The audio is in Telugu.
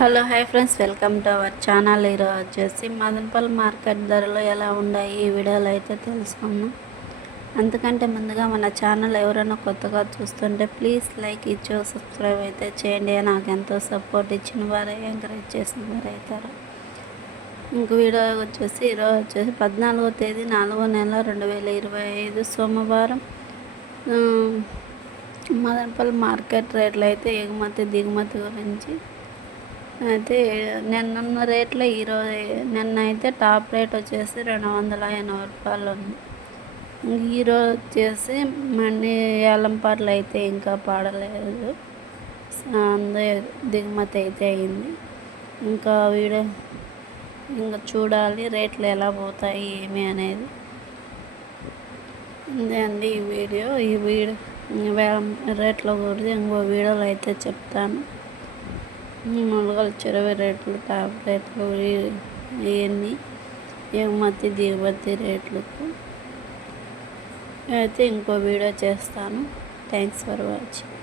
Hello hi friends. Welcome to our channel. ఈరోజు వచ్చేసి మదనపల్లి మార్కెట్ ధరలు ఎలా ఉన్నాయి ఈ వీడియోలో అయితే తెలుసుకుందాం. అంతకంటే ముందుగా మన ఛానల్ ఎవరైనా కొత్తగా చూస్తుంటే ప్లీజ్ లైక్ ఇచ్చో సబ్స్క్రైబ్ అయితే చేయండి. నాకు ఎంతో సపోర్ట్ ఇచ్చిన వారే ఎంకరేజ్ చేసిన వారు అవుతారు. ఇంక వీడియో వచ్చేసి ఈరోజు వచ్చేసి పద్నాలుగో తేదీ నాలుగో నెల రెండు వేల ఇరవై ఐదు సోమవారం. మదనపల్లి మార్కెట్ రేట్లు అయితే ఎగుమతి దిగుమతి గురించి అయితే నిన్న రేట్లో ఈరోజు నిన్న అయితే టాప్ రేట్ వచ్చేసి రెండు వందల ఎనభై రూపాయలు ఉంది. ఈరోజు వచ్చేసి మళ్ళీ ఏలంపాట్లు అయితే ఇంకా పాడలేదు. అందే దిగుమతి అయితే అయింది. ఇంకా వీడియో ఇంకా చూడాలి రేట్లు ఎలా పోతాయి ఏమి అనేది. ఇదే అండి ఈ వీడియో. ఈ వీడియో రేట్ల గురించి ఇంకో వీడియోలో అయితే చెప్తాను. మొలకలు చెరువు రేట్లు టాప్ రేట్లు ఇవన్నీ. ఎగుమతి దిగుమతి రేట్లకు అయితే ఇంకో వీడియో చేస్తాను. Thanks for watching